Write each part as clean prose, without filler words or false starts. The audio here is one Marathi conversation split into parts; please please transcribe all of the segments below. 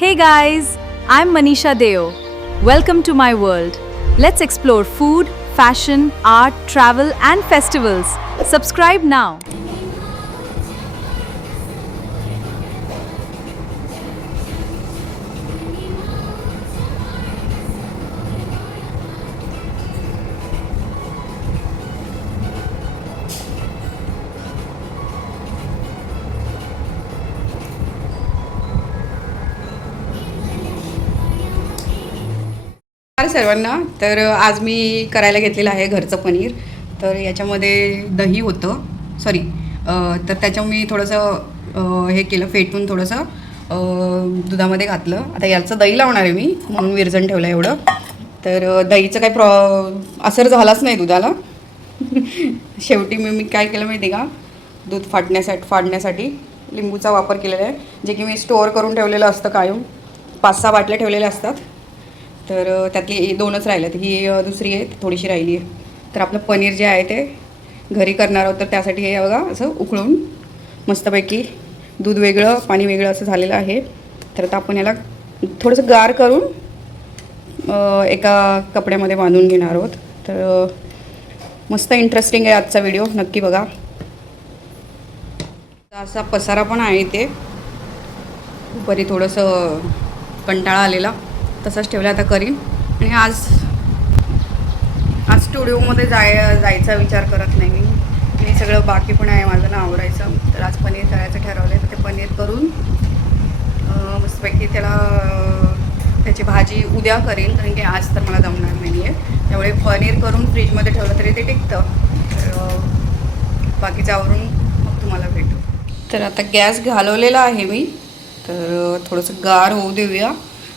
Hey guys, I'm Manisha Deo. Welcome to my world. Let's explore food, fashion, art, travel, and festivals. Subscribe now. सर्वांना तर आज मी करायला घेतलेलं आहे घरचं पनीर. तर याच्यामध्ये दही होतं सॉरी तर त्याच्यावर मी थोडंसं हे केलं, फेटून थोडंसं दुधामध्ये घातलं. आता याचं दही लावणार आहे मी, म्हणून विरजण ठेवलं एवढं. तर दहीचं काही असर झालाच नाही दुधाला. शेवटी मी काय केलं माहिती आहे का, दूध फाडण्यासाठी लिंबूचा वापर केलेला आहे, जे की मी स्टोअर करून ठेवलेलं असतं कायम. 5-6 बाटल्या ठेवलेल्या असतात. तर त्यातली 2च राहिल्यात, ही दुसरी आहे थोडीशी राहिली आहे. तर आपलं पनीर जे आहे ते घरी करणार आहोत. तर त्यासाठी हे बघा असं उकळून मस्तपैकी दूध वेगळं पाणी वेगळं असं झालेलं आहे. तर आता आपण याला थोडंसं गार करून एका कपड्यामध्ये बांधून घेणार आहोत. तर मस्त इंटरेस्टिंग आहे आजचा व्हिडिओ, नक्की बघा. असा पसारा पण आहे, ते बरी थोडंसं कंटाळा आलेला तसंच ठेवलं. आता करीन. आणि आज स्टुडिओमध्ये जायचा विचार करत नाही मी. आणि सगळं बाकी पण आहे माझं ना आवरायचं. तर आज पनीर करायचं ठरवलं आहे. तर ते पनीर करून मस्तपैकी त्याची भाजी उद्या करेन, कारण की आज तर मला जमणार नाही आहे. त्यामुळे पनीर करून फ्रीजमध्ये ठेवलं तरी ते टिकतं. तर बाकीचं आवरून मग तुम्हाला भेटू. तर आता गॅस घालवलेला आहे मी. तर थोडंसं गार होऊ देऊया,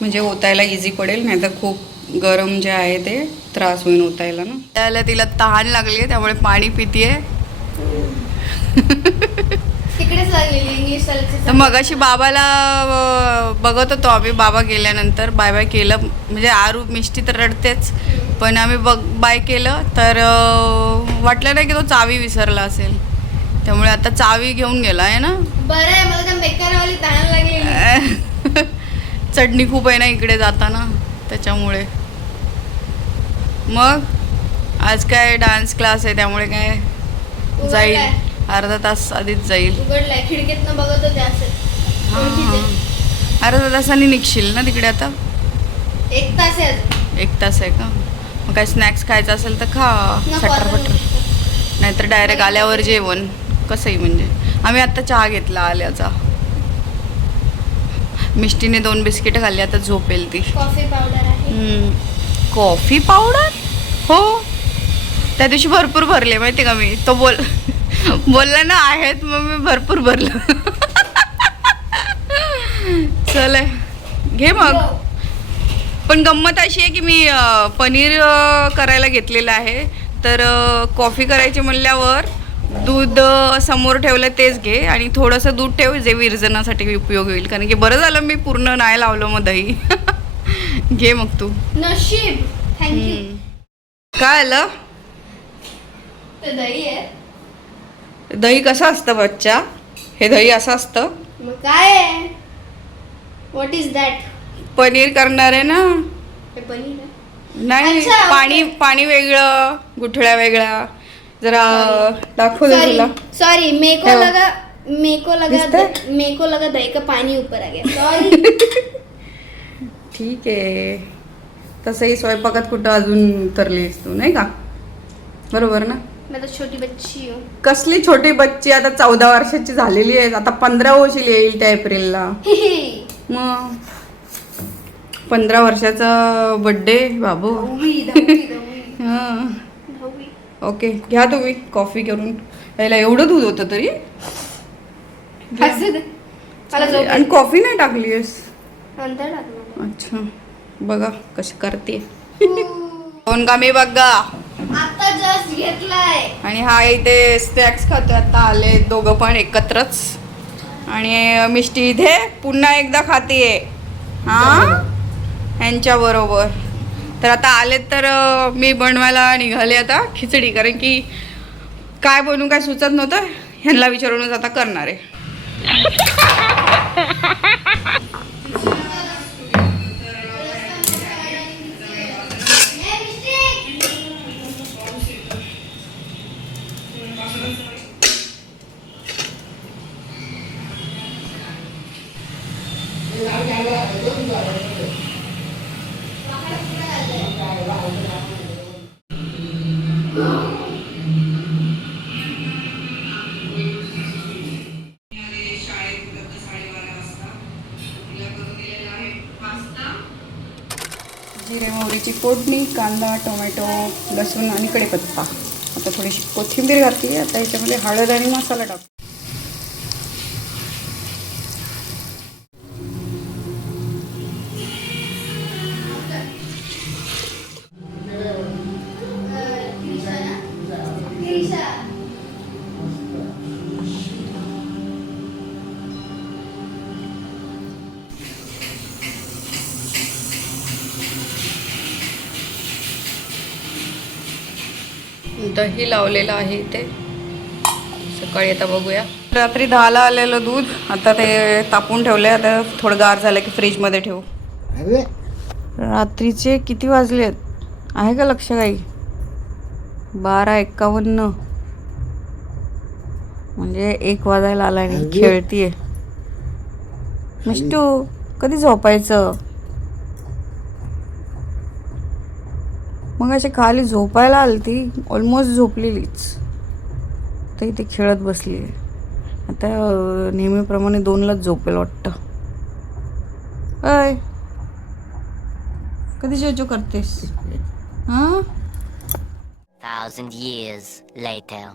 म्हणजे ओतायला इझी पडेल. नाही तर खूप गरम जे आहे ते त्रास होईल ओतायला ना. त्याला तिला तहान लागली आहे, त्यामुळे पाणी पितीये. तर मगाशी बाबाला बघत होतो आम्ही. बाबा गेल्यानंतर बाय बाय केलं, म्हणजे आरू मिष्टी तर रडतेच, पण आम्ही बाय केलं. तर वाटलं नाही की तो चावी विसरला असेल, त्यामुळे आता चावी घेऊन गेला आहे ना. बरं आहे, मला बेकारवाली तहान लागली. चटणी खूप आहे ना इकडे जाताना, त्याच्यामुळे. मग आज काय डान्स क्लास आहे, त्यामुळे काय जाईल, अर्धा तास आधीच जाईल. उघडलाय, खिडकीतनं बघत होते असं. अर्धा तासाने निघशील ना तिकडे आता? 1 तास आहे अजून. 1 तास आहे का? मग काय स्नॅक्स खायचं असेल तर खा, सटर नाहीतर डायरेक्ट आल्यावर जेवण. कसंही म्हणजे आम्ही आत्ता चहा घेतला आल्याचा. मिष्टीने 2 बिस्किटं खाल्ली, आता झोपेल ती. कॉफी पावडर आहे. Coffee powder? हो, त्या दिवशी भरपूर भरले माहिती का मी. तो बोलला ना आहेत, मग मी भरपूर भरलं. चल घे मग. पण गंमत अशी आहे की मी पनीर करायला घेतलेलं आहे. तर कॉफी करायची म्हणल्यावर दूध समोर ठेवलं तेच घे, आणि थोडंसं दूध ठेव जे विरजनासाठी उपयोग होईल. कारण की बरं झालं मी पूर्ण नाही लावलं मग दही. घे मग तू. नशीब. थँक्यू. काय आलं? ते दही आहे. दही कसं असतं बच्चा? हे दही असं असतं. मग काय आहे? What is that? पनीर करणार आहे ना. हे पनीर आहे. नाही, अच्छा, पाणी वेगळं, गुठळ्या वेगळ्या. जरा दाखवलं तुला. सॉरी, मेको लगा दही का पानी ऊपर आ गया. सॉरी. ठीक आहे. तसंही स्वयंपाकात कुठं अजून उतरलीस तू, नाही का? बरोबर ना. मैं तो छोटी बच्ची हूँ. कसली छोटी बच्ची? आता 14 वर्षाची झालेली आहे. आता 15 होशील, येईल त्या एप्रिलला. मग 15 वर्षाचा बर्थडे बाबू. हां, ओके. घ्या तुम्ही कॉफी करून. यायला एवढं दूध होतं तरी. आणि कॉफी नाही टाकली आहेस? अच्छा, बघा कशी करते. कोण का मी बघा. आता जस्ट घेतलाय. आणि हा इथे स्नॅक्स खातोय. आता आले दोघं पण एकत्रच. आणि मिष्टी इथे पुन्हा एकदा खातीये ह्यांच्याबरोबर. तर आता आलेत तर मी बनवायला निघाले आता खिचडी, कारण की काय बनवू काय सुचत नव्हतं. ह्यांना विचारूनच आता करणार आहे. जिरे मोहरीची फोडणी, कांदा, टोमॅटो, लसूण आणि कढीपत्ता. आता थोडीशी कोथिंबीर घातली. आता याच्यामध्ये हळद आणि मसाला टाकू. दही लावलेलं आहे इथे. सकाळी आता बघूया. रात्री 10ला आलेलं दूध आता ते तापून ठेवलं आहे. आता थोडं गार झालं की फ्रीजमध्ये ठेवू. रात्रीचे किती वाजलेत आहे का लक्ष काही? 12:51 म्हणजे 1 वाजायला आला आणि खेळतीये. मिष्टू कधी झोपायचं? मग अशी खाली झोपायला आलती, ऑलमोस्ट झोपलेलीच, तर इथे खेळत बसली आहे. आता नेहमीप्रमाणे 2लाच झोपेल वाटतं. अय कधी जेवजो करतेस? हां 1,000 years later.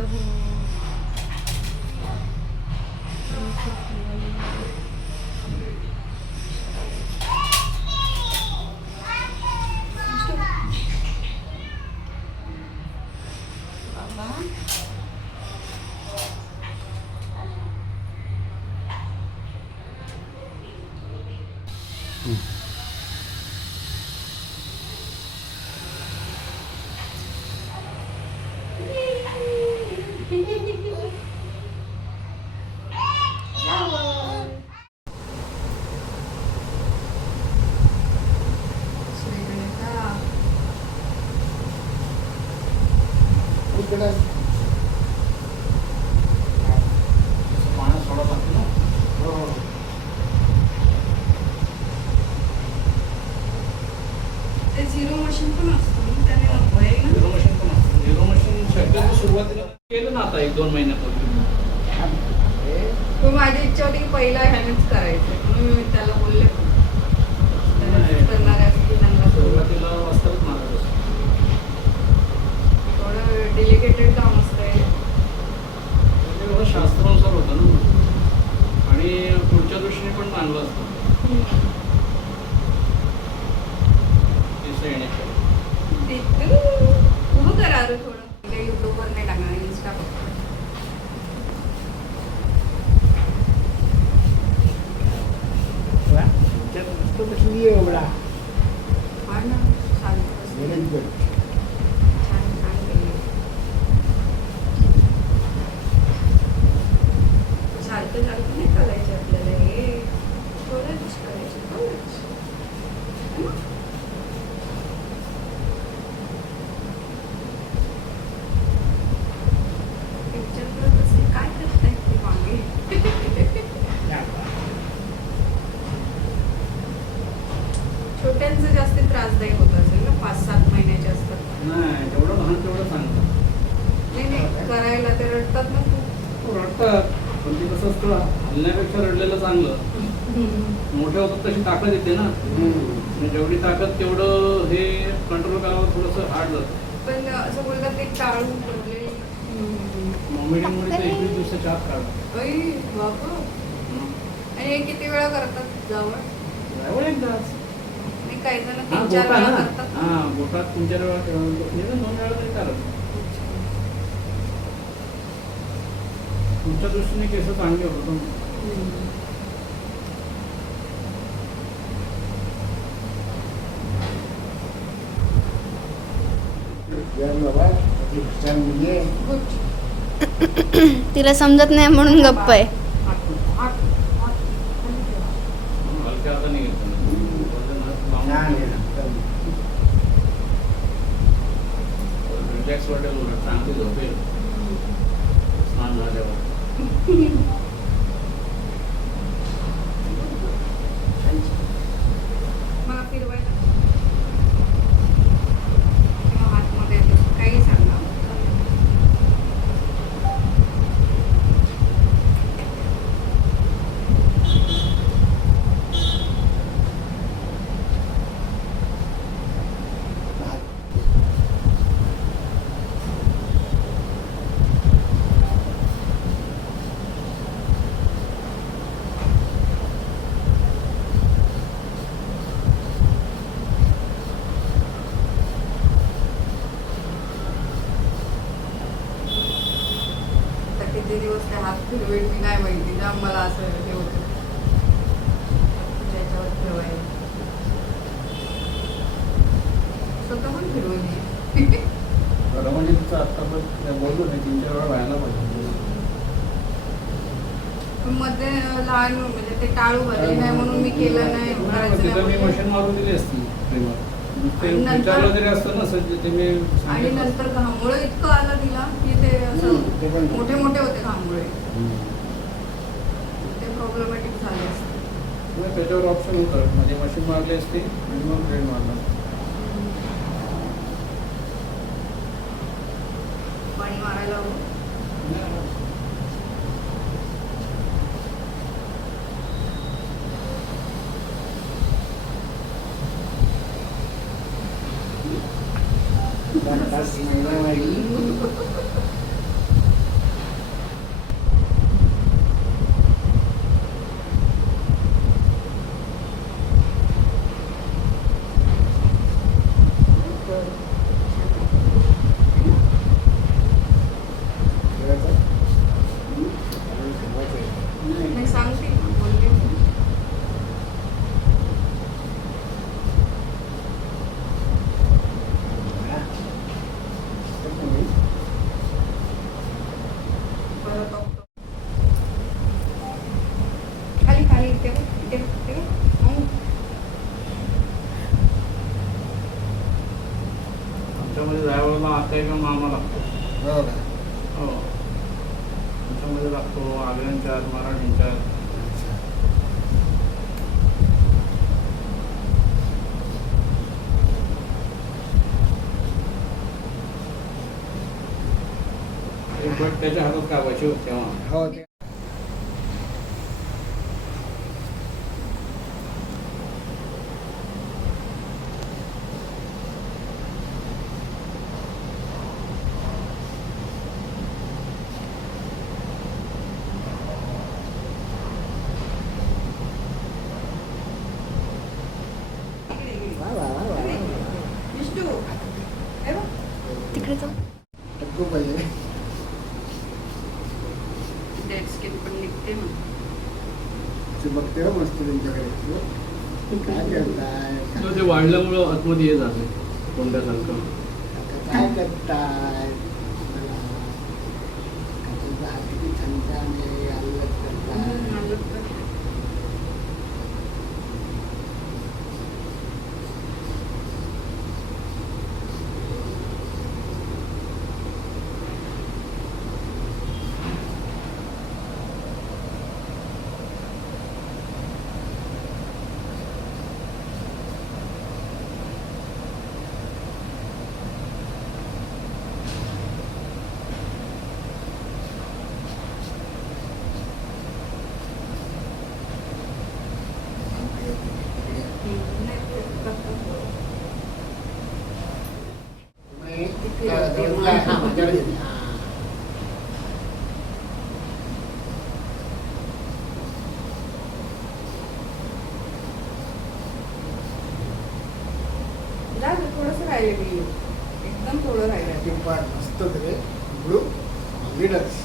होतं हो. ते झिरो मशीन पण असतं ना, त्याने नको आहे ना. झिरो मशीन शक्यतो सुरुवातीला केलं ना आता 1-2 महिन्यापूर्वी. मग माझी इच्छा होती की पहिला ह्यानेच करायचं, म्हणून मी त्याला बोलले पण करणाऱ्या त्यांना सुरुवातीला वास्तविक मारत असतो. थोडं डेलिकेटेड काम असतंय. ते एवढं शास्त्रानुसार होतं ना आणि पुढच्या दृष्टीने पण चांगलं असतं. केस येण्याच्या उभं करा अरे थोडं. ते युट्यूबवर नाही टाकणार, इन्स्टा फक्त. हा ना, चालतं. छान छान केलं. चालतं चालतं नाही करायचं आपल्याला, हे थोडंच करायचं, थोडंच. है ना? पिक्चरला तसे काय करतायत ते मागे? छोट्यांचं जास्त त्रासदायक होत असेल ना, 5-7 महिन्याचे असतात. नाही, जेवढं लहान तेवढं चांगलं. नाही नाही, करायला ते रडतात ना खूप. रडतात, पण ते कसं असतं, हलण्यापेक्षा रडलेलं चांगलं. मोठे होतात तशी ताकद येते ना. म्हणजे जेवढी ताकद तेवढं हे कंट्रोल करावं थोडंसं हार्ड जातं. पण असं बोलतात ते टाळून ठेवले. व्हॉमिटिंगमुळे तर 21 दिवसाच्या आत काढा. अई बाबा. आणि हे किती वेळा करतात जवळ? त्यावेळी एकदाच. आणि काही जण हा, 3-4 बोटा वेळा ना. करतात. हा, बोटात 3-4 वेळा निदान 2 वेळा तरी करत. तुमच्या दृष्टीने केस चांगले होतं. तिला समजत नाही म्हणून गप्प आहे. हलक्या हाताने घेतो. रिलॅक्स वाटेल, उलट चांगली झोपेल स्नान झाल्यावर. मला फिरवायला किंवा हातमध्ये काही सांगा. किती दिवस ते हात फिरवेल मी नाही माहिती, जाम मला असं हे होतं त्याच्यावर फिरवायला. स्वतः पण फिरवली. खरं म्हणजे तिचं आत्ता पण बोललो नाही 3-4 वेळा व्हायला पाहिजे. पण मध्ये लहान म्हणजे ते टाळू भरले नाही म्हणून मी केलं नाही, करायचं तिला मी नाही. मशीन मारून दिली असती प्रेमात. ते आणि नंतर- विचारलं तरी असतं ना सर, ते मी आणि सांगितलं असतं. नंतर घामोळं इतकं आलं तिला की ते असं मोठे मोठे होते घामोळे. ते प्रॉब्लेमॅटिक झाले असते. मग त्याच्यावर ऑप्शन होतं, म्हणजे मशीन मारली असती आणि मग ब्रेड मारला. पाणी मारायला हवं. तात्या किंवा मामा लागतो. हो का? हो, त्याच्यामध्ये लागतो आर्यांच्यात, मराठींच्यात. अच्छा. एक बट त्याच्या हातात कापायची होती तेव्हा. हो ते वा वा वा वा वा. विष्णू, हे बघ. तिकडे जाऊ. टक्कू पाहिजे. डेड स्किन पण निघते मग. ते बघते हो मस्त तुमच्याकडे. काय करताय? तर ते वाढल्यामुळं आतमध्ये हे जाते कोंड्यासारखं. आता काय करताय? मला तुझा हात किती छान आहे, अलग करताय. थोडंसं राहिले, एकदम थोडं राहिलं. मस्त तरी ब्लू लीडर्स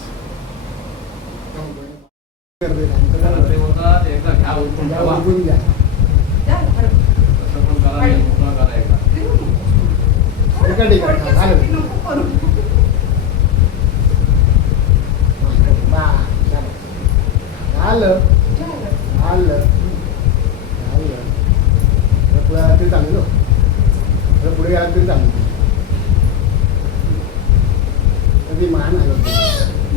ते होतात एकदा घ्या उठून ठेवा. घ्या. तसं पण करा नाही, मोकळा करा एकदा. एका ठिकाणी झालं. नको करू. झालं झालं झालं. पुढे आला तरी चालेल. पुढे गेला तरी चालेल. कधी मान आलं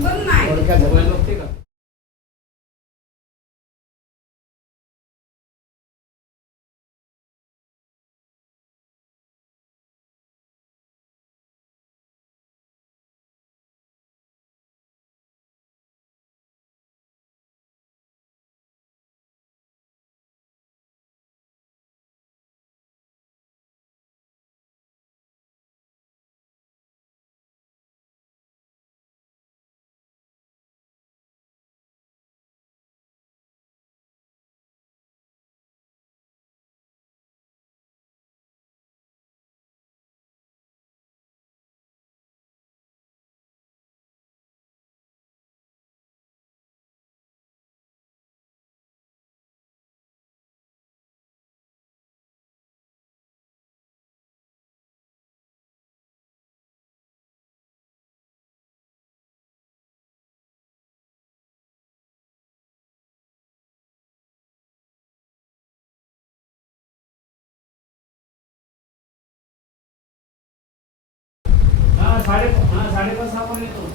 पण नाही. मोबाईल बघते का? हा 5:30 आपण येतो.